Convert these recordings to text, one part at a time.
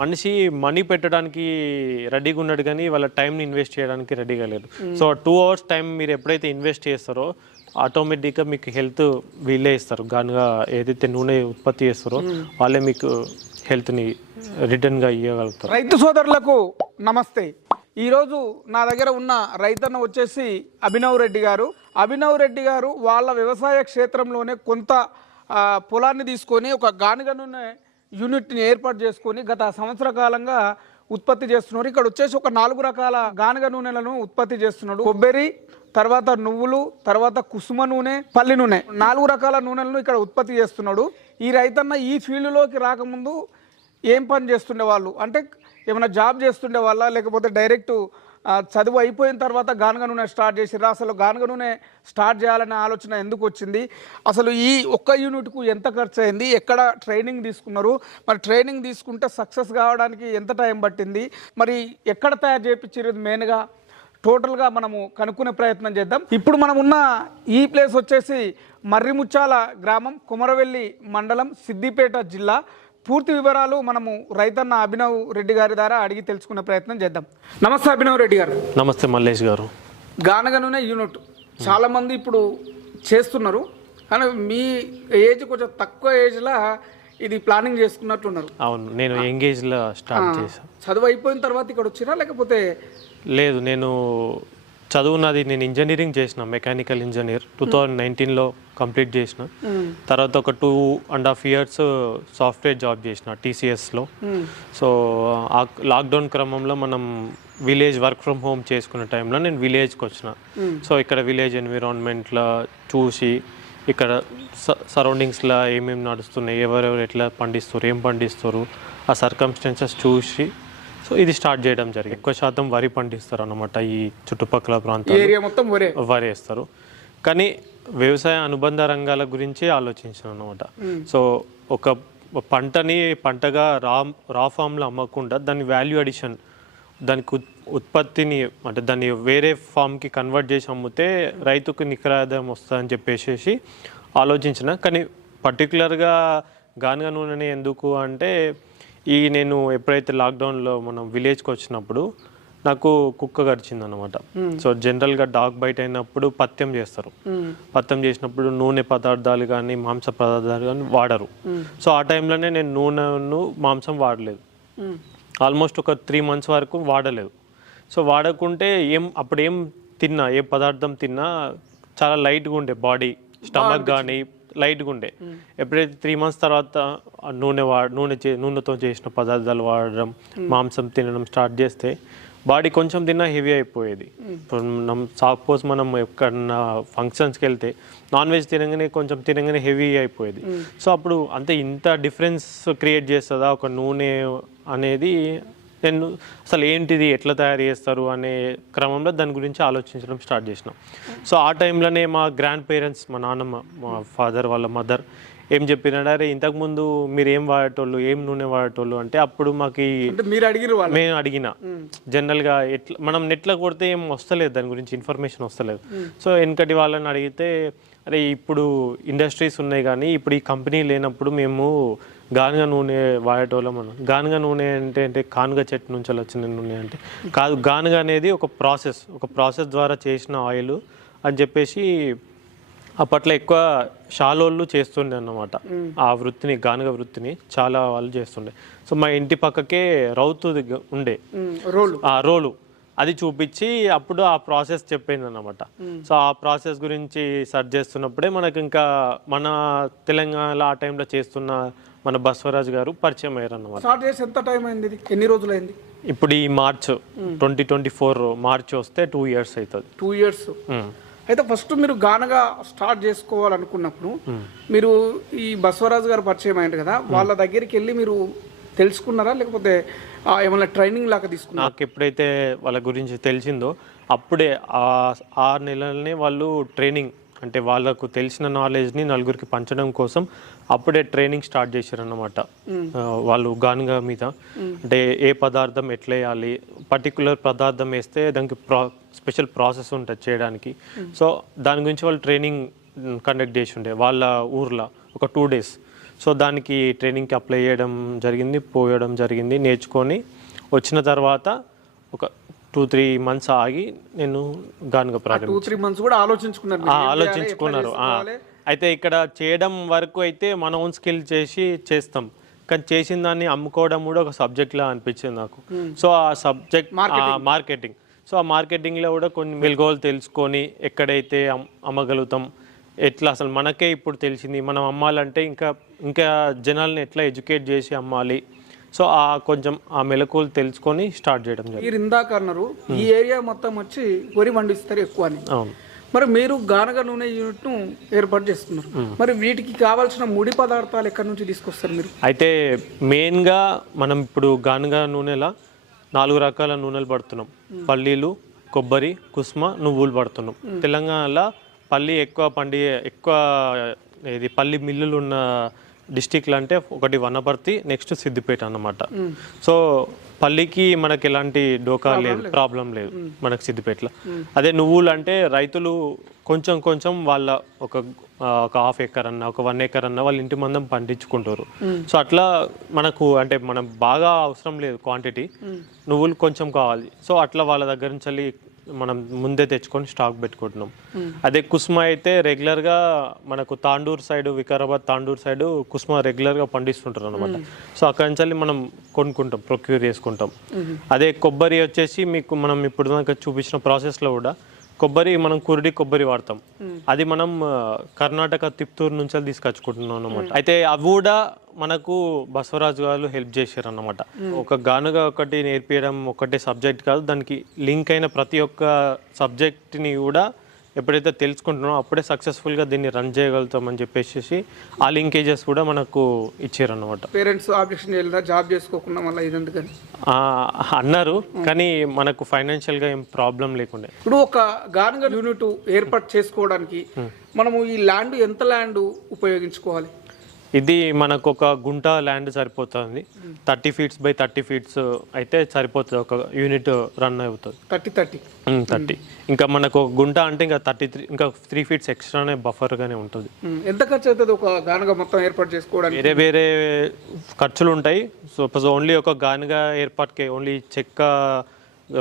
మనిషి మనీ పెట్టడానికి రెడీగా ఉన్నాడు కానీ వాళ్ళ టైంని ఇన్వెస్ట్ చేయడానికి రెడీగా లేరు సో టూ అవర్స్ టైం మీరు ఎప్పుడైతే ఇన్వెస్ట్ చేస్తారో ఆటోమేటిక్గా మీకు హెల్త్ వీళ్ళే ఇస్తారు. గానుగా ఏదైతే నూనె ఉత్పత్తి చేస్తారో వాళ్ళే మీకు హెల్త్ని రిటర్న్గా ఇవ్వగలుగుతారు రైతు సోదరులకు నమస్తే. ఈరోజు నా దగ్గర ఉన్న రైతన్న వచ్చేసి అభినవ్ రెడ్డి గారు. అభినవ్ రెడ్డి గారు వాళ్ళ వ్యవసాయ క్షేత్రంలోనే కొంత పొలాన్ని తీసుకొని ఒక గానుగనునే నూనె యూనిట్ని ఏర్పాటు చేసుకొని గత సంవత్సర కాలంగా ఉత్పత్తి చేస్తున్నారు. ఇక్కడ వచ్చేసి ఒక నాలుగు రకాల గానగ నూనెలను ఉత్పత్తి చేస్తున్నాడు. కొబ్బరి తర్వాత నువ్వులు తర్వాత కుసుమ నూనె పల్లి నూనె. నాలుగు రకాల నూనెలను ఇక్కడ ఉత్పత్తి చేస్తున్నాడు. ఈ రైతన్న ఈ ఫీల్డ్లోకి రాకముందు ఏం పని చేస్తుండే వాళ్ళు అంటే ఏమైనా జాబ్ చేస్తుండే వాళ్ళ లేకపోతే డైరెక్ట్ చదువు అయిపోయిన తర్వాత గానుగ నూనె స్టార్ట్ చేసిర్రు. అసలు గానుగ నూనె స్టార్ట్ చేయాలనే ఆలోచన ఎందుకు వచ్చింది? అసలు ఈ ఒక్క యూనిట్కు ఎంత ఖర్చు అయింది ఎక్కడ ట్రైనింగ్ తీసుకున్నారు? మరి ట్రైనింగ్ తీసుకుంటే సక్సెస్ కావడానికి ఎంత టైం పట్టింది? మరి ఎక్కడ తయారు చేయించారు మెయిన్గా? టోటల్గా మనము కనుక్కునే ప్రయత్నం చేద్దాం. ఇప్పుడు మనం ఉన్న ఈ ప్లేస్ వచ్చేసి మర్రిముచ్చాల గ్రామం కుమరవెల్లి మండలం సిద్దిపేట జిల్లా. పూర్తి వివరాలు మనము రైతన్న అభినవ్ రెడ్డి గారి ద్వారా అడిగి తెలుసుకునే ప్రయత్నం చేద్దాం. నమస్తే అభినవ్ రెడ్డి గారు. నమస్తే మల్లేష్ గారు. గానగనునే యూనిట్. చాలా మంది ఇప్పుడు చేస్తున్నారు. కానీ మీ ఏజ్ కొంచెం తక్కువ ఏజ్లో ఇది ప్లానింగ్ చేసుకున్నట్టున్నారు. అవును నేను ఎంగేజ్లో స్టార్ట్ చేశాను చదువు అయిపోయిన తర్వాత ఇక్కడ వచ్చినా లేకపోతే లేదు నేను చదువున్నది నేను ఇంజనీరింగ్ చేసిన మెకానికల్ ఇంజనీర్ టూ థౌజండ్ నైన్టీన్లో కంప్లీట్ చేసిన. తర్వాత ఒక two and half years software job చేసిన టీసీఎస్లో సో ఆ లాక్డౌన్ క్రమంలో మనం విలేజ్ వర్క్ ఫ్రమ్ హోమ్ చేసుకునే టైంలో నేను విలేజ్కి వచ్చిన. సో ఇక్కడ విలేజ్ ఎన్విరాన్మెంట్లో చూసి ఇక్కడ సరౌండింగ్స్లో ఏమేమి నడుస్తున్నాయి ఎవరెవరు ఎట్లా పండిస్తారు ఏం పండిస్తారు ఆ సర్కమ్స్టెన్సెస్ చూసి సో ఇది స్టార్ట్ చేయడం జరిగింది. ఎక్కువ శాతం వరి పండిస్తారు అన్నమాట ఈ చుట్టుపక్కల ఏరియా మొత్తం ఒరే వరి వేస్తారు. కానీ వ్యవసాయ అనుబంధ రంగాల గురించి ఆలోచించాను అనమాట సో ఒక పంటని పంటగా రా రా ఫామ్లో అమ్మకుండా దాని వాల్యూ అడిషన్ దానికి ఉత్- ఉత్పత్తిని అంటే దాన్ని వేరే ఫామ్కి కన్వర్ట్ చేసి అమ్మితే రైతుకు నికర ఆదాయం వస్తుందని చెప్పేసి ఆలోచించిన. కానీ పర్టికులర్గా గానుగ నూనెని ఎందుకు అంటే ఈ నేను ఎప్పుడైతే లాక్డౌన్లో మనం విలేజ్కి వచ్చినప్పుడు నాకు కుక్క గడిచింది అనమాట సో జనరల్గా డాగ్ బైట్ అయినప్పుడు పత్యం చేస్తారు. పత్యం చేసినప్పుడు నూనె పదార్థాలు కానీ మాంస పదార్థాలు కానీ వాడరు. సో ఆ టైంలోనే నేను నూనెను మాంసం వాడలేదు. ఆల్మోస్ట్ ఒక త్రీ మంత్స్ వరకు వాడలేదు. సో వాడకుంటే ఏం అప్పుడు ఏం తిన్నా ఏ పదార్థం తిన్నా చాలా లైట్గా ఉండే బాడీ స్టమక్ కానీ లైట్గా ఉండే. ఎప్పుడైతే త్రీ మంత్స్ తర్వాత నూనె వా నూనె చే నూనెతో చేసిన పదార్థాలు వాడడం మాంసం తినడం స్టార్ట్ చేస్తే బాడీ కొంచెం తిన్నా హెవీ అయిపోయేది. సపోజ్ మనం ఎక్కడన్నా ఫంక్షన్స్కి వెళ్తే నాన్ వెజ్ తినగానే కొంచెం తినగానే హెవీ అయిపోయేది. సో అప్పుడు అంతే ఇంత డిఫరెన్స్ క్రియేట్ చేస్తుందా? ఒక నూనె అనేది నేను అసలు ఏంటిది ఎట్లా తయారు చేస్తారు అనే క్రమంలో దాని గురించి ఆలోచించడం స్టార్ట్ చేసినాం. సో ఆ టైంలోనే మా గ్రాండ్ పేరెంట్స్ మా నాన్నమ్మ మా ఫాదర్ వాళ్ళ మదర్ ఏం చెప్పినాడు అరే ఇంతకుముందు మీరు ఏం వాడేటోళ్ళు ఏం నూనె వాడేటోళ్ళు? అంటే అప్పుడు మాకు మీరు అడిగిన మేము అడిగిన. జనరల్గా ఎట్లా మనం నెట్లో కొడితే ఏం వస్తలేదు దాని గురించి ఇన్ఫర్మేషన్ వస్తలేదు. సో వెనకటి వాళ్ళని అడిగితే అరే ఇప్పుడు ఇండస్ట్రీస్ ఉన్నాయి కానీ ఇప్పుడు ఈ కంపెనీ లేనప్పుడు మేము గానుగ నూనె వాడేటోళ్ళం మనం. గానుగ నూనె అంటే అంటే కానుగ చెట్టు నుంచి వచ్చిన నూనె అంటే. కాదు గానుగ అనేది ఒక ప్రాసెస్ ఒక ప్రాసెస్ ద్వారా చేసిన ఆయిల్ అని చెప్పేసి అప్పట్లో ఎక్కువ షాలోళ్ళు చేస్తుండే అన్నమాట. ఆ వృత్తిని గానుగ వృత్తిని చాలా వాళ్ళు చేస్తుండే. సో మా ఇంటి పక్కకే రౌతు ఉండే. రోల్. ఆ రోలు. అది చూపించి అప్పుడు ఆ ప్రాసెస్ చెప్పింది అన్నమాట. సో ఆ ప్రాసెస్ గురించి సెర్చ్ చేస్తున్నప్పుడే మనకు ఇంకా మన తెలంగాణలో ఆ టైంలో చేస్తున్న మన బస్వరాజ్ గారు పరిచయం అయ్యారు అన్నమాట స్టార్ట్ చేసి ఎంత టైం అయింది ఇది? ఎన్ని రోజులు అయింది? ఇప్పుడు ఈ March twenty twenty four March వస్తే టూ ఇయర్స్ అవుతుంది. Two years. అయితే ఫస్ట్ మీరు గానగా స్టార్ట్ చేసుకోవాలనుకున్నప్పుడు మీరు ఈ బసవరాజు గారు పరిచయం అయ్యారు కదా వాళ్ళ దగ్గరికి వెళ్ళి మీరు తెలుసుకున్నారా? లేకపోతే ఏమైనా ట్రైనింగ్ లాగా తీసుకున్నారా? నాకు ఎప్పుడైతే వాళ్ళ గురించి తెలిసిందో అప్పుడే ఆ ఆరు నెలలనే వాళ్ళు ట్రైనింగ్ అంటే వాళ్ళకు తెలిసిన నాలెడ్జ్ని నలుగురికి పంచడం కోసం అప్పుడే ట్రైనింగ్ స్టార్ట్ చేశారన్నమాట. వాళ్ళు గానుగా మీద. అంటే ఏ పదార్థం ఎట్లా వేయాలి పర్టికులర్ పదార్థం వేస్తే దానికి ప్రా స్పెషల్ ప్రాసెస్ ఉంటుంది చేయడానికి. సో దాని గురించి వాళ్ళు ట్రైనింగ్ కండక్ట్ చేసి ఉండే వాళ్ళ ఊర్లో ఒక టూ డేస్ సో దానికి ట్రైనింగ్కి అప్లై చేయడం జరిగింది పోయడం జరిగింది నేర్చుకొని వచ్చిన తర్వాత ఒక టూ త్రీ మంత్స్ ఆగి నేను గానుగ ప్రారంభం టూ త్రీ మంత్స్ కూడా ఆలోచించుకున్నారు? అయితే ఇక్కడ చేయడం వరకు అయితే మన ఓన్ స్కిల్ చేసి చేస్తాం. కానీ చేసిన దాన్ని అమ్ముకోవడం కూడా ఒక సబ్జెక్ట్ లా అనిపించింది నాకు. సో ఆ సబ్జెక్ట్ మార్కెటింగ్ సో ఆ మార్కెటింగ్లో కూడా కొన్ని మెలుగోలు తెలుసుకొని ఎక్కడైతే అమ్- అమ్మగలుగుతాం ఎట్లా అసలు మనకే ఇప్పుడు తెలిసింది. మనం అమ్మాలంటే ఇంకా ఇంకా జనాల్ని ఎట్లా ఎడ్యుకేట్ చేసి అమ్మాలి? సో ఆ కొంచెం ఆ మెలకువలు తెలుసుకొని స్టార్ట్ చేయడం మీరు ఇందాక అన్నారు ఈ ఏరియా మొత్తం వచ్చి వరి పండిస్తారు ఎక్కువ అని అవును. మరి మీరు గానగ నూనె యూనిట్ను ఏర్పాటు చేస్తున్నారు. మరి వీటికి కావాల్సిన ముడి పదార్థాలు ఎక్కడి నుంచి తీసుకొస్తారు మీరు? అయితే మెయిన్గా మనం ఇప్పుడు గానుగా నూనెలా నాలుగు రకాల నూనెలు పడుతున్నాం. పల్లీలు కొబ్బరి కుస్మ నువ్వులు పడుతున్నాం. తెలంగాణలో పల్లి ఎక్కువ పండి ఎక్కువ ఇది పల్లి మిల్లులు ఉన్న డిస్టిక్లు అంటే ఒకటి వనపర్తి నెక్స్ట్ సిద్దిపేట అన్నమాట. సో పల్లికి మనకి ఎలాంటి డోకా లేదు ప్రాబ్లం లేదు మనకి సిద్దిపేటలో. అదే నువ్వులు అంటే రైతులు కొంచెం కొంచెం వాళ్ళ ఒక ఒక హాఫ్ ఎకర్ అన్న ఒక వన్ ఎకర్ అన్న వాళ్ళ ఇంటి మందం పండించుకుంటారు. సో అట్లా మనకు అంటే మనం బాగా అవసరం లేదు క్వాంటిటీ నువ్వులు కొంచెం కావాలి. సో అట్లా వాళ్ళ దగ్గర నుంచి వెళ్ళి మనం ముందే తెచ్చుకొని స్టాక్ పెట్టుకుంటున్నాం. అదే కుస్మా అయితే రెగ్యులర్గా మనకు తాండూర్ సైడ్ వికారాబాద్ తాండూర్ సైడ్ కుస్మా రెగ్యులర్గా పండిస్తుంటారు అనమాట సో అక్కడి నుంచి మనం కొనుక్కుంటాం ప్రొక్యూర్ చేసుకుంటాం. అదే కొబ్బరి వచ్చేసి మీకు మనం ఇప్పుడు దాకా చూపించిన ప్రాసెస్లో కూడా కొబ్బరి మనం కురిడి కొబ్బరి వాడతాం. అది మనం కర్ణాటక తిప్తూరు నుంచి తీసుకొచ్చుకుంటున్నాం అనమాట అయితే అవి కూడా మనకు బసవరాజు గారు హెల్ప్ చేశారు అన్నమాట ఒక గానుగా ఒకటి నేర్పించడం ఒకటే సబ్జెక్ట్ కాదు దానికి లింక్ అయిన ప్రతి ఒక్క సబ్జెక్ట్ని కూడా ఎప్పుడైతే తెలుసుకుంటున్నామో అప్పుడే సక్సెస్ఫుల్గా దీన్ని రన్ చేయగలుగుతామని చెప్పేసి ఆ లింకేజెస్ కూడా మనకు ఇచ్చారన్నమాట. పేరెంట్స్ ఆబ్జెక్షన్ చేయలేదా? జాబ్ చేసుకోకుండా మళ్ళీ ఇది ఎందుకని ఆ, అన్నారు కానీ మనకు ఫైనాన్షియల్గా ఏం ప్రాబ్లం లేకుండే. ఇప్పుడు ఒక గానుగ యూనిట్ ఏర్పాటు చేసుకోవడానికి మనము ఈ ల్యాండ్ ఎంత ల్యాండ్ ఉపయోగించుకోవాలి? ఇది మనకు ఒక గుంట ల్యాండ్ సరిపోతుంది. Thirty feets by thirty feets అయితే సరిపోతుంది. ఒక యూనిట్ రన్ అవుతుంది. Thirty thirty. థర్టీ. ఇంకా మనకు ఒక గుంట అంటే ఇంకా థర్టీ త్రీ ఇంకా త్రీ ఫీట్స్ ఎక్స్ట్రానే బఫర్గానే ఉంటుంది. ఎంత ఖర్చు అవుతుంది ఒక గానుగ మొత్తం ఏర్పాటు చేసుకోవడానికి? వేరే వేరే ఖర్చులు ఉంటాయి. సో సపోజ్ ఓన్లీ ఒక గానుగా ఏర్పాటుకే ఓన్లీ చెక్క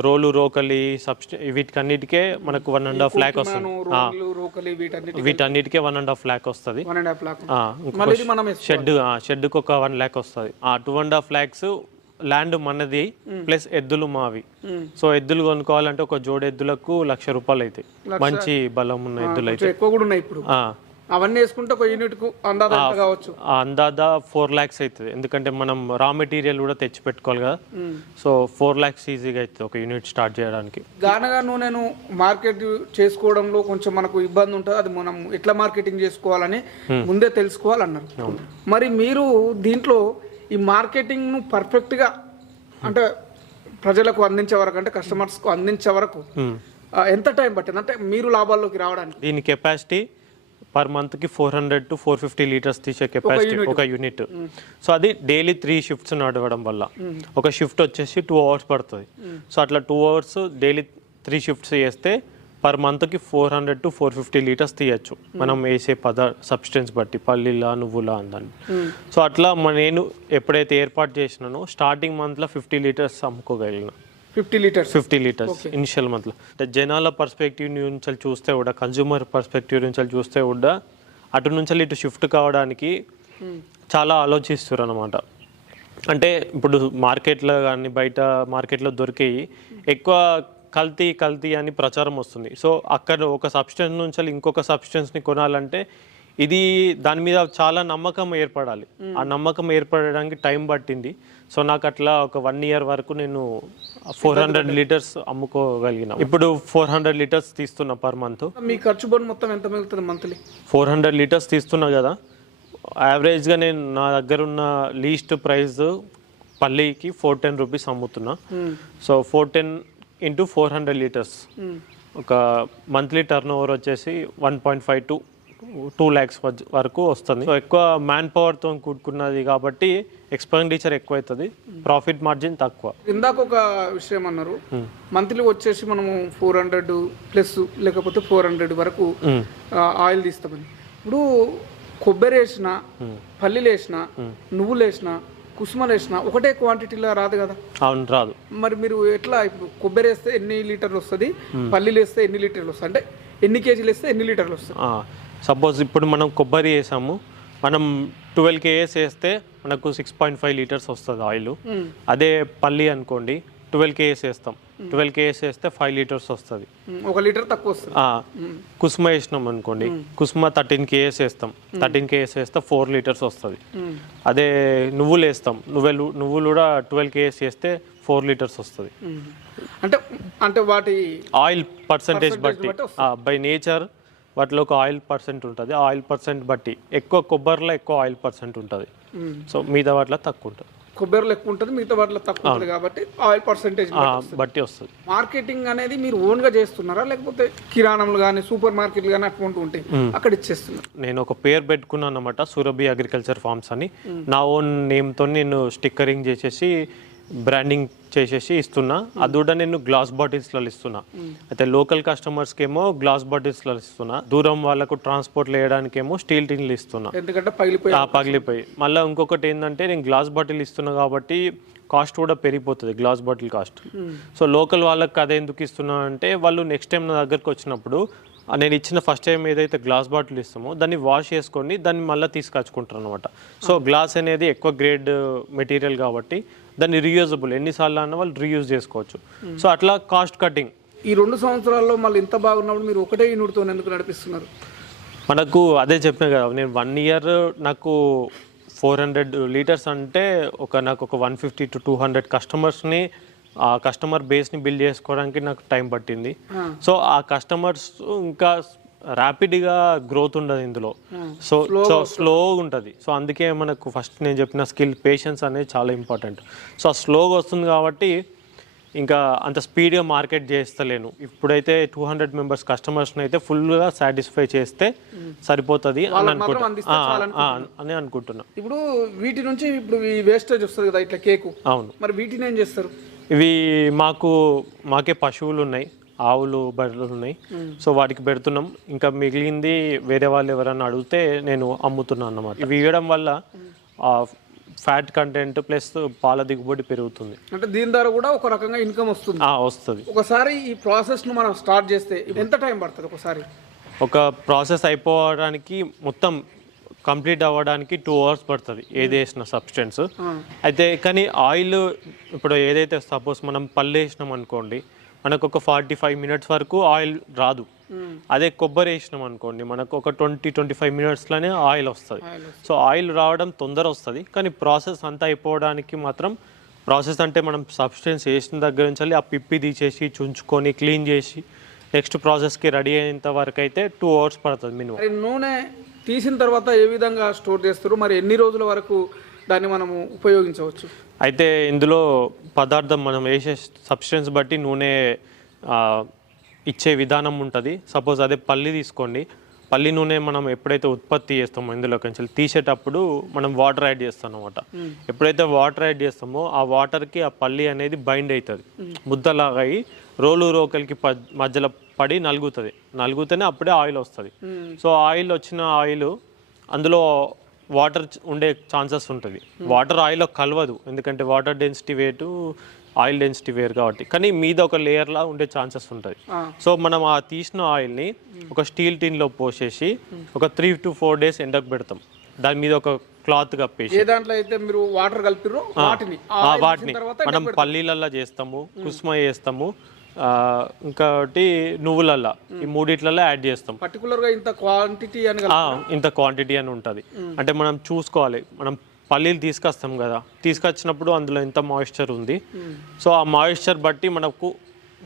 రోలు రోకలి సబ్స్టి వీటికన్నిటికే మనకు వన్ అండ్ హాఫ్ ల్యాక్ వస్తుంది. వీటన్నిటికే వన్ అండ్ హాఫ్ ల్యాక్ వస్తుంది. షెడ్ షెడ్కి ఒక వన్ ల్యాక్ వస్తుంది. ఆ two and half lakhs land మనది ప్లస్ ఎద్దులు మావి. సో ఎద్దులు కొనుక్కోవాలంటే ఒక జోడు ఎద్దులకు లక్ష రూపాయలు అవుతాయి. మంచి బలం ఉన్న ఎద్దులు అయితే. ఎక్కువ కూడా ఉన్నాయి ఇప్పుడు. అవన్నీ వేసుకుంటే ఒక యూనిట్కు ఎంత కావచ్చు. ఆ అందాదా ఫోర్ ల్యాక్స్ అవుతుంది. ఎందుకంటే మనం రా మెటీరియల్ కూడా తెచ్చి పెట్టుకోవాలి కదా. సో ఫోర్ ల్యాక్స్ ఈజీగా అవుతుంది ఒక యూనిట్ స్టార్ట్ చేయడానికి. గానగా నూనెను మార్కెట్ చేసుకోవడంలో కొంచెం మనకు ఇబ్బంది ఉంటుంది. అది మనం ఎట్లా మార్కెటింగ్ చేసుకోవాలని ముందే తెలుసుకోవాలన్నారు. మరి మీరు దీంట్లో ఈ మార్కెటింగ్ను పర్ఫెక్ట్గా అంటే ప్రజలకు అందించే వరకు అంటే కస్టమర్స్కు అందించే వరకు ఎంత టైం పట్టింది? అంటే మీరు లాభాల్లోకి రావడానికి. దీని కెపాసిటీ పర్ మంత్కి four hundred to four fifty litres తీసే కెపాసిటీ ఒక యూనిట్ సో అది డైలీ త్రీ షిఫ్ట్స్ నడవడం వల్ల. ఒక షిఫ్ట్ వచ్చేసి టూ అవర్స్ పడుతుంది. సో అట్లా two hours daily three shifts చేస్తే పర్ మంత్కి four hundred to four fifty litres తీయచ్చు. మనం వేసే పద సబ్స్టెన్స్ బట్టి పల్లీలా నువ్వులా అందని సో అట్లా నేను ఎప్పుడైతే ఏర్పాటు చేసినానో స్టార్టింగ్ మంత్లో fifty litres అమ్ముకోగలిగిన. Fifty litres. Fifty litres initial మంత్లో. అంటే జనాల పర్స్పెక్టివ్ నుంచి చూస్తే కూడా కన్జ్యూమర్ పర్స్పెక్టివ్ నుంచి చూస్తే కూడా అటు నుంచి ఇటు షిఫ్ట్ కావడానికి చాలా ఆలోచిస్తారు అనమాట అంటే ఇప్పుడు మార్కెట్లో కానీ బయట మార్కెట్లో దొరికేవి ఎక్కువ కల్తీ కల్తీ అని ప్రచారం వస్తుంది. సో అక్కడ ఒక సబ్స్టెన్స్ నుంచి ఇంకొక సబ్స్టెన్స్ని కొనాలంటే ఇది దాని మీద చాలా నమ్మకం ఏర్పడాలి. ఆ నమ్మకం ఏర్పడడానికి టైం పట్టింది. సో నాకు అట్లా ఒక వన్ ఇయర్ వరకు నేను ఫోర్ హండ్రెడ్ లీటర్స్ అమ్ముకోగలిగిన. ఇప్పుడు ఫోర్ హండ్రెడ్ లీటర్స్ తీస్తున్నా పర్ మంత్ మీ ఖర్చు బోన్ మొత్తం ఎంత మిగులుతుంది మంత్లీ ఫోర్ హండ్రెడ్ లీటర్స్ తీస్తున్నా కదా. యావరేజ్గా నేను నా దగ్గర ఉన్న లీస్ట్ ప్రైస్ పల్లీకి ఫోర్ టెన్ రూపీస్ అమ్ముతున్నా. So four ten into four hundred litres ఒక మంత్లీ టర్న్ ఓవర్ వచ్చేసి one point five to two lakhs వరకు వస్తుంది. సో ఎక్కువ మ్యాన్ పవర్తో కూడుకున్నది కాబట్టి ఎక్స్పెండిచర్ ఎక్కువ అవుతుంది ప్రాఫిట్ మార్జిన్ తక్కువ. ఇందాక ఒక విషయం అన్నారు. మంత్లీ వచ్చేసి మనము ఫోర్ హండ్రెడ్ ప్లస్ లేకపోతే ఫోర్ హండ్రెడ్ వరకు ఆ, ఆయిల్ తీస్తామని. ఇప్పుడు కొబ్బరి వేసిన పల్లీలు వేసిన నువ్వులు వేసిన కుసుమలు వేసిన ఒకటే క్వాంటిటీలో రాదు కదా. అవును రాదు. మరి మీరు ఎట్లా ఇప్పుడు కొబ్బరి వేస్తే ఎన్ని లీటర్లు వస్తుంది? పల్లీలు వేస్తే ఎన్ని లీటర్లు వస్తుంది? అంటే ఎన్ని కేజీలు వేస్తే ఎన్ని లీటర్లు వస్తుంది? సపోజ్ ఇప్పుడు మనం కొబ్బరి వేసాము మనం ట్వెల్వ్ కేఎస్ వేస్తే మనకు సిక్స్ పాయింట్ ఫైవ్ లీటర్స్ వస్తుంది ఆయిల్ అదే పల్లి అనుకోండి ట్వెల్వ్ కేఎస్ వేస్తాం. ట్వెల్వ్ కేఎస్ వేస్తే ఫైవ్ లీటర్స్ వస్తుంది. ఒక లీటర్ తక్కువ వస్తుంది. కుసుమ వేసినాం అనుకోండి కుసుమ థర్టీన్ కేఎస్ వేస్తాం. థర్టీన్ కేఎస్ వేస్తే ఫోర్ లీటర్స్ వస్తుంది. అదే నువ్వులు వేస్తాం. నువ్వులు నువ్వులు కూడా ట్వెల్వ్ కేఎస్ వేస్తే ఫోర్ లీటర్స్ వస్తుంది. అంటే అంటే వాటి ఆయిల్ పర్సంటేజ్ బట్టి బై నేచర్ వాటిలో ఒక ఆయిల్ పర్సెంట్ ఉంటుంది. ఆయిల్ పర్సెంట్ బట్టి ఎక్కువ కొబ్బరిలో ఎక్కువ ఆయిల్ పర్సెంట్ ఉంటుంది. సో మిగతా వాటిలో తక్కువ ఉంటుంది. కొబ్బరిలో ఎక్కువ ఉంటుంది మిగతా వాటిలో తక్కువ ఉంటుంది కాబట్టి ఆయిల్ పర్సెంటేజ్ బట్టి వస్తుంది. మార్కెటింగ్ అనేది మీరు ఓన్గా చేస్తున్నారా? లేకపోతే కిరాణంలు కానీ సూపర్ మార్కెట్లు కానీ అటువంటి ఉంటాయి అక్కడ ఇచ్చేస్తున్నారు. నేను ఒక పేరు పెట్టుకున్నాను అనమాట సూరభి అగ్రికల్చర్ ఫార్మ్స్ అని. నా ఓన్ నేమ్తో నేను స్టిక్కరింగ్ చేసేసి బ్రాండింగ్ చేసేసి ఇస్తున్నా. అది కూడా నేను గ్లాస్ బాటిల్స్లో ఇస్తున్నా. అయితే లోకల్ కస్టమర్స్కి ఏమో గ్లాస్ బాటిల్స్లో ఇస్తున్నా. దూరం వాళ్ళకు ట్రాన్స్పోర్ట్ వేయడానికేమో స్టీల్ టిన్లు ఇస్తున్నా. ఎందుకంటే పగిలిపోయి పగిలిపోయి. మళ్ళీ ఇంకొకటి ఏంటంటే నేను గ్లాస్ బాటిల్ ఇస్తున్నా కాబట్టి కాస్ట్ కూడా పెరిగిపోతుంది glass bottle cost so local వాళ్ళకి అదే ఎందుకు ఇస్తున్నా అంటే వాళ్ళు నెక్స్ట్ టైం నా దగ్గరకు వచ్చినప్పుడు నేను ఇచ్చిన ఫస్ట్ టైం ఏదైతే గ్లాస్ బాటిల్ ఇస్తామో దాన్ని వాష్ చేసుకొని దాన్ని మళ్ళీ తీసుకొచ్చుకుంటారు అనమాట సో గ్లాస్ అనేది ఎక్కువ గ్రేడ్ మెటీరియల్ కాబట్టి దాన్ని రీయూజబుల్ ఎన్నిసార్లు అన్న వాళ్ళు రీయూజ్ చేసుకోవచ్చు. సో అట్లా కాస్ట్ కటింగ్ ఈ రెండు సంవత్సరాల్లో మళ్ళీ ఇంత బాగున్నప్పుడు మీరు ఒకటే యూనిట్తో ఎందుకు నడిపిస్తున్నారు? మనకు అదే చెప్పిన కదా నేను వన్ ఇయర్ నాకు ఫోర్ హండ్రెడ్ లీటర్స్ అంటే ఒక నాకు ఒక one fifty to two hundred కస్టమర్స్ని ఆ కస్టమర్ బేస్ని బిల్డ్ చేసుకోవడానికి నాకు టైం పట్టింది. సో ఆ కస్టమర్స్ ఇంకా ర్యాపిడ్గా గ్రోత్ ఉండదు ఇందులో. సో సో స్లోగా ఉంటుంది. సో అందుకే మనకు ఫస్ట్ నేను చెప్పిన స్కిల్ పేషెన్స్ అనేది చాలా ఇంపార్టెంట్ సో ఆ స్లోగా వస్తుంది కాబట్టి ఇంకా అంత స్పీడ్గా మార్కెట్ చేస్తలేను. ఇప్పుడైతే టూ హండ్రెడ్ మెంబర్స్ కస్టమర్స్ని అయితే ఫుల్గా సాటిస్ఫై చేస్తే సరిపోతుంది అని మాత్రం అనుకుంటున్నా. అందిస్తే ఆ, ఆ, అని అనుకుంటున్నా. ఇప్పుడు వీటి నుంచి ఇప్పుడు వేస్టేజ్ వస్తుంది కదా ఇట్లా కేకు అవును. మరి వీటిని ఏం చేస్తారు? ఇవి మాకు మాకే పశువులు ఉన్నాయి. ఆవులు బర్రెలు ఉన్నాయి. సో వాటికి పెడుతున్నాం. ఇంకా మిగిలింది వేరే వాళ్ళు ఎవరైనా అడిగితే నేను అమ్ముతున్నాను అన్నమాట. ఇవి ఇవ్వడం వల్ల ఫ్యాట్ కంటెంట్ ప్లస్ పాల దిగుబడి పెరుగుతుంది. అంటే దీని ద్వారా కూడా ఒక రకంగా ఇన్కమ్ వస్తుంది. వస్తుంది. ఒకసారి ఈ ప్రాసెస్ను మనం స్టార్ట్ చేస్తే ఎంత టైం పడుతుంది ఒకసారి? ఒక ప్రాసెస్ అయిపోవడానికి మొత్తం కంప్లీట్ అవ్వడానికి టూ అవర్స్ పడుతుంది ఏది వేసిన సబ్స్టెన్స్. అయితే కానీ ఆయిల్ ఇప్పుడు ఏదైతే సపోజ్ మనం పళ్ళు వేసినాం అనుకోండి మనకు ఒక ఫార్టీ ఫైవ్ మినిట్స్ వరకు ఆయిల్ రాదు. అదే కొబ్బరి వేసినాం అనుకోండి మనకు ఒక ట్వంటీ ట్వంటీ ఫైవ్ మినిట్స్లోనే ఆయిల్ వస్తుంది. సో ఆయిల్ రావడం తొందర వస్తుంది కానీ ప్రాసెస్ అంతా అయిపోవడానికి మాత్రం ప్రాసెస్ అంటే మనం సబ్స్టెన్స్ వేసిన దగ్గర నుంచి ఆ పిప్పి తీసేసి చుంచుకొని క్లీన్ చేసి నెక్స్ట్ ప్రాసెస్కి రెడీ అయ్యేంత వరకు అయితే టూ అవర్స్ పడుతుంది మినిమం నూనె తీసిన తర్వాత ఏ విధంగా స్టోర్ చేస్తారు? మరి ఎన్ని రోజుల వరకు దాన్ని మనము ఉపయోగించవచ్చు. అయితే ఇందులో పదార్థం మనం వేసే సబ్స్టెన్స్ బట్టి నూనె ఇచ్చే విధానం ఉంటుంది. సపోజ్ అదే పల్లి తీసుకోండి. పల్లి నూనె మనం ఎప్పుడైతే ఉత్పత్తి చేస్తామో ఇందులోకి నుంచి తీసేటప్పుడు మనం వాటర్ యాడ్ చేస్తాం అనమాట ఎప్పుడైతే వాటర్ యాడ్ చేస్తామో ఆ వాటర్కి ఆ పల్లి అనేది బైండ్ అవుతుంది ముద్దలాగా అయ్యి రోలు రోకలికి ప- మధ్యలో పడి నలుగుతుంది. నలుగుతూనే అప్పుడే ఆయిల్ వస్తుంది. సో ఆయిల్ వచ్చిన ఆయిల్ అందులో వాటర్ ఉండే ఛాన్సెస్ ఉంటుంది. వాటర్ ఆయిల్లో కలవదు. ఎందుకంటే వాటర్ డెన్సిటీ వేటు ఆయిల్ డెన్సిటీ వేరు కాబట్టి. కానీ మీద ఒక లేయర్లా ఉండే ఛాన్సెస్ ఉంటుంది. సో మనం ఆ తీసిన ఆయిల్ని ఒక స్టీల్ టిన్లో పోసేసి ఒక త్రీ టు ఫోర్ డేస్ ఎండకు పెడతాం. దాని మీద ఒక క్లాత్ కప్పేసి. ఏ దాంట్లో అయితే మీరు వాటర్ వాటిని. వాటిని. మనం పల్లీలల్లో చేస్తాము కుస్మ చేస్తాము. ఇంకోటి నువ్వులల్లా. ఈ మూడిట్లలో యాడ్ చేస్తాం. పర్టికులర్గా ఇంత క్వాంటిటీ అని ఇంత క్వాంటిటీ అని ఉంటుంది. అంటే మనం చూసుకోవాలి. మనం పల్లీలు తీసుకొస్తాం కదా. తీసుకొచ్చినప్పుడు అందులో ఎంత మాయిశ్చర్ ఉంది. సో ఆ మాయిశ్చర్ బట్టి మనకు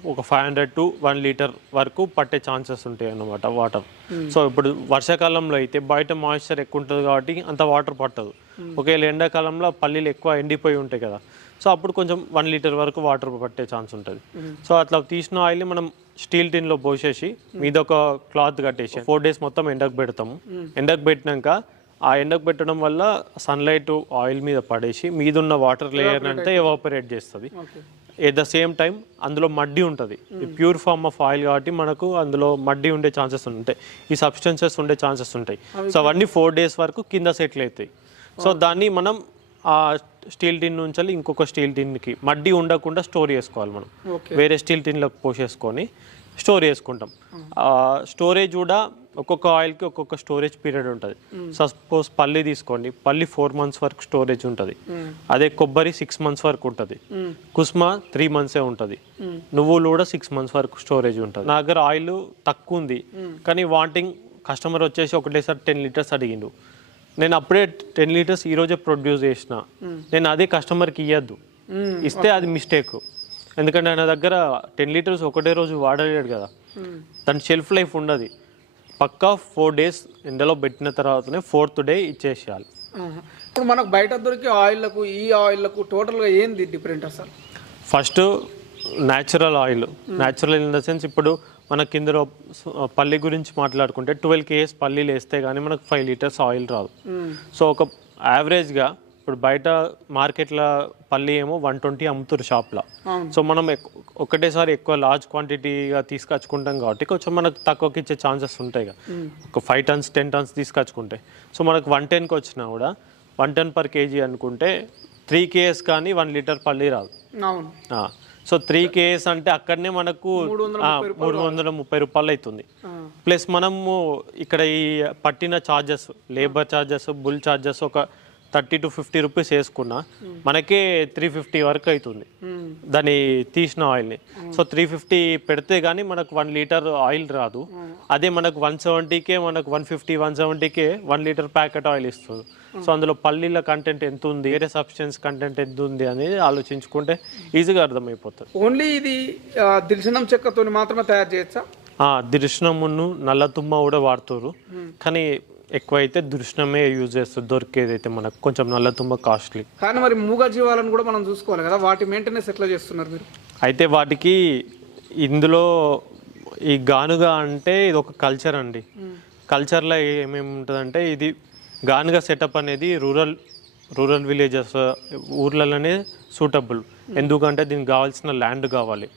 ఒక five hundred to one litre వరకు పట్టే ఛాన్సెస్ ఉంటాయి అన్నమాట వాటర్ సో ఇప్పుడు వర్షాకాలంలో అయితే బయట మాయిశ్చర్ ఎక్కువ ఉంటుంది కాబట్టి అంత వాటర్ పట్టదు. ఒకవేళ ఎండాకాలంలో పల్లీలు ఎక్కువ ఎండిపోయి ఉంటాయి కదా. సో అప్పుడు కొంచెం వన్ లీటర్ వరకు వాటర్ పట్టే ఛాన్స్ ఉంటుంది. సో అట్లా తీసిన ఆయిల్ని మనం స్టీల్ టిన్లో పోసేసి మీద ఒక క్లాత్ కట్టేసి ఫోర్ డేస్ మొత్తం ఎండకు పెడతాము. ఎండకు పెట్టినాక ఆ ఎండకు పెట్టడం వల్ల సన్లైట్ ఆయిల్ మీద పడేసి మీద ఉన్న వాటర్ లేయర్ అంతా ఎవాపరేట్ చేస్తుంది. ఎట్ ద సేమ్ టైం అందులో మడ్డి ఉంటుంది. ప్యూర్ ఫార్మ్ ఆఫ్ ఆయిల్ కాబట్టి మనకు అందులో మడ్డి ఉండే ఛాన్సెస్ ఉంటాయి ఈ సబ్స్టెన్సెస్ ఉండే ఛాన్సెస్ ఉంటాయి. సో అవన్నీ ఫోర్ డేస్ వరకు కింద సెటిల్ అవుతాయి సో దాన్ని మనం ఆ స్టీల్ టిన్ నుంచి ఇంకొక స్టీల్ టిన్కి. మడ్డి ఉండకుండా స్టోర్ చేసుకోవాలి మనం. వేరే స్టీల్ టిన్లోకి పోసేసుకొని స్టోర్ చేసుకుంటాం. స్టోరేజ్ కూడా ఒక్కొక్క ఆయిల్కి ఒక్కొక్క స్టోరేజ్ పీరియడ్ ఉంటుంది. సపోజ్ పల్లి తీసుకోండి పల్లి ఫోర్ మంత్స్ వరకు స్టోరేజ్ ఉంటుంది. అదే కొబ్బరి సిక్స్ మంత్స్ వరకు ఉంటుంది. కుస్మా త్రీ మంత్సే ఉంటుంది. నువ్వులు కూడా సిక్స్ మంత్స్ వరకు స్టోరేజ్ ఉంటుంది. నా దగ్గర ఆయిల్ తక్కువ ఉంది. కానీ వాంటింగ్ కస్టమర్ వచ్చేసి ఒకటేసారి టెన్ లీటర్స్ అడిగిండు. నేను అప్పుడే టెన్ లీటర్స్ ఈరోజే ప్రొడ్యూస్ చేసిన. నేను అదే కస్టమర్కి ఇవ్వద్దు ఇస్తే అది మిస్టేక్ ఎందుకంటే నా దగ్గర టెన్ లీటర్స్ ఒకటే రోజు వాడలేడు కదా. దాని షెల్ఫ్ లైఫ్ ఉండదు. పక్కా ఫోర్ డేస్ ఎండలో పెట్టిన తర్వాతనే ఫోర్త్ డే ఇచ్చేసేయాలి. ఇప్పుడు మనకు బయట దొరికే ఆయిల్లకు ఈ ఆయిల్లకు టోటల్గా ఏంది డిఫరెంట్ అసలు? First natural oil natural in the sense ఇప్పుడు మనకి ఇందులో పల్లి గురించి మాట్లాడుకుంటే ట్వెల్వ్ కేఎస్ పల్లీలు వేస్తే కానీ మనకు ఫైవ్ లీటర్స్ ఆయిల్ రాదు. సో ఒక యావరేజ్గా ఇప్పుడు బయట మార్కెట్లో పల్లి ఏమో వన్ ట్వంటీ అమ్ముతారు షాప్లో. సో మనం ఒకటేసారి ఎక్కువ లార్జ్ క్వాంటిటీగా తీసుకొచ్చుకుంటాం కాబట్టి కొంచెం మనకు తక్కువకి ఇచ్చే ఛాన్సెస్ ఉంటాయి కదా. ఒక ఫైవ్ టన్స్ టెన్ టన్స్ తీసుకొచ్చుకుంటే. సో మనకు వన్ టెన్కి వచ్చినా కూడా వన్ టెన్ పర్ కేజీ అనుకుంటే త్రీ కేఎస్ కానీ వన్ లీటర్ పల్లి రాదు. సో త్రీ కేఎస్ అంటే అక్కడనే మనకు మూడు వందల ముప్పై రూపాయలు అవుతుంది. ప్లస్ మనము ఇక్కడ ఈ పట్టిన charges labour charges bull charges ఒక థర్టీ టు ఫిఫ్టీ రూపీస్ వేసుకున్నా మనకే త్రీ ఫిఫ్టీ వరకు అవుతుంది మ్మ్. దాన్ని తీసిన ఆయిల్ని. సో త్రీ ఫిఫ్టీ పెడితే కానీ మనకు వన్ లీటర్ ఆయిల్ రాదు. అదే మనకు వన్ సెవెంటీకే మనకు వన్ ఫిఫ్టీ వన్ సెవెంటీకే వన్ లీటర్ ప్యాకెట్ ఆయిల్ ఇస్తుంది. సో అందులో పల్లీల కంటెంట్ ఎంత ఉంది వేరే సబ్స్టెన్స్ కంటెంట్ ఎంత ఉంది అనేది ఆలోచించుకుంటే ఈజీగా అర్థమైపోతుంది. ఓన్లీ ఇది దిల్సనం చెక్కతో మాత్రమే తయారు చేయొచ్చా? ఆ, దృష్ణమును నల్ల తుమ్మ కూడా వాడుతారు కానీ ఎక్కువ అయితే దృష్ణమే యూజ్ చేస్తారు దొరికేది అయితే మనకు. కొంచెం నల్ల తుమ్మ కాస్ట్లీ. కానీ మరి మూగ జీవాలను కూడా మనం చూసుకోవాలి కదా వాటి మెయింటెనెన్స్ ఎట్లా చేస్తున్నారు మీరు? అయితే వాటికి ఇందులో ఈ గానుగ అంటే ఇది ఒక కల్చర్ అండి. కల్చర్లో ఏమేమి ఉంటుందంటే ఇది గానుగ సెటప్ అనేది రూరల్ రూరల్ విలేజెస్ ఊర్లలోనే సూటబుల్ ఎందుకంటే దీనికి కావాల్సిన ల్యాండ్ కావాలి.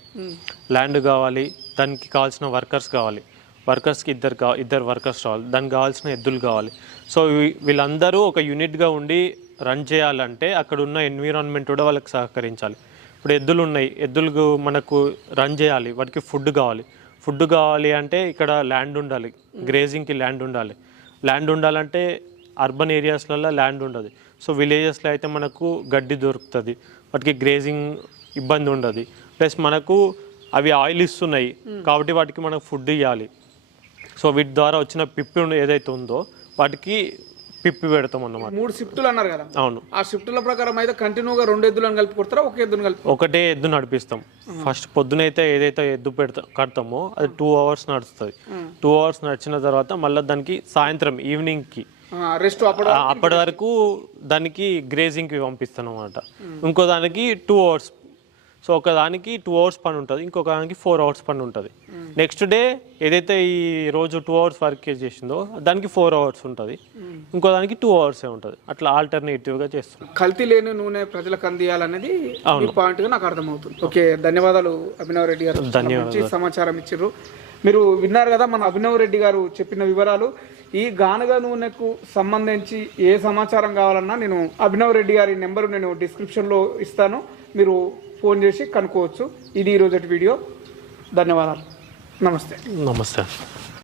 ల్యాండ్ కావాలి దానికి కావాల్సిన వర్కర్స్ కావాలి. వర్కర్స్కి ఇద్దరు కా ఇద్దరు వర్కర్స్ కావాలి దానికి కావాల్సిన ఎద్దులు కావాలి. సో వీళ్ళందరూ ఒక యూనిట్గా ఉండి రన్ చేయాలంటే అక్కడ ఉన్న ఎన్విరాన్మెంట్ కూడా వాళ్ళకి సహకరించాలి. ఇప్పుడు ఎద్దులు ఉన్నాయి. ఎద్దులకు మనకు రన్ చేయాలి. వాటికి ఫుడ్ కావాలి. ఫుడ్ కావాలి అంటే ఇక్కడ ల్యాండ్ ఉండాలి. గ్రేజింగ్కి ల్యాండ్ ఉండాలి. ల్యాండ్ ఉండాలంటే అర్బన్ ఏరియాస్లలో ల్యాండ్ ఉండదు. సో విలేజెస్లో అయితే మనకు గడ్డి దొరుకుతుంది. వాటికి గ్రేజింగ్ ఇబ్బంది ఉండదు. ప్లస్ మనకు అవి ఆయిల్ ఇస్తున్నాయి. కాబట్టి వాటికి మనకు ఫుడ్ ఇవ్వాలి సో వీటి ద్వారా వచ్చిన పిప్పి ఏదైతే ఉందో వాటికి పిప్పి పెడతాం అన్నమాట. మూడు షిఫ్టులు అన్నారు కదా? అవును. ఆ షిఫ్టుల ప్రకారం అయితే కంటిన్యూగా రెండు ఎద్దులను కలిపి కొడతారా? ఒక ఎద్దును కలిపి ఒకటే ఎద్దు నడిపిస్తాం. ఫస్ట్ పొద్దునైతే ఏదైతే ఎద్దు పెడతా కడతామో అది టూ అవర్స్ నడుస్తుంది. టూ అవర్స్ నడిచిన తర్వాత మళ్ళీ దానికి సాయంత్రం ఈవినింగ్కి. రెస్ట్ అప్పటి వరకు దానికి గ్రేజింగ్కి పంపిస్తాను అనమాట ఇంకో దానికి టూ అవర్స్. సో ఒక దానికి టూ అవర్స్ పని ఉంటుంది ఇంకొక దానికి ఫోర్ అవర్స్ పని ఉంటుంది. నెక్స్ట్ డే ఏదైతే ఈ రోజు టూ అవర్స్ వర్క్ చేసిందో దానికి ఫోర్ అవర్స్ ఉంటుంది. ఇంకో దానికి టూ అవర్సే ఉంటుంది. అట్లా ఆల్టర్నేటివ్గా చేస్తున్నాం. కల్తీ లేని నూనె ప్రజలకు అందియాలనేది మీ పాయింట్గా నాకు అర్థమవుతుంది. ఓకే ధన్యవాదాలు అభినవ్ రెడ్డి గారు. మంచి సమాచారం ఇచ్చారు మీరు విన్నారు కదా మన అభినవ్ రెడ్డి గారు చెప్పిన వివరాలు. ఈ గానుగ నూనెకు సంబంధించి ఏ సమాచారం కావాలన్నా నేను అభినవ్ రెడ్డి గారి నెంబరు నేను డిస్క్రిప్షన్లో ఇస్తాను. మీరు ఫోన్ చేసి కనుక్కోవచ్చు. ఇది ఈరోజు వీడియో. ధన్యవాదాలు. నమస్తే. నమస్తే.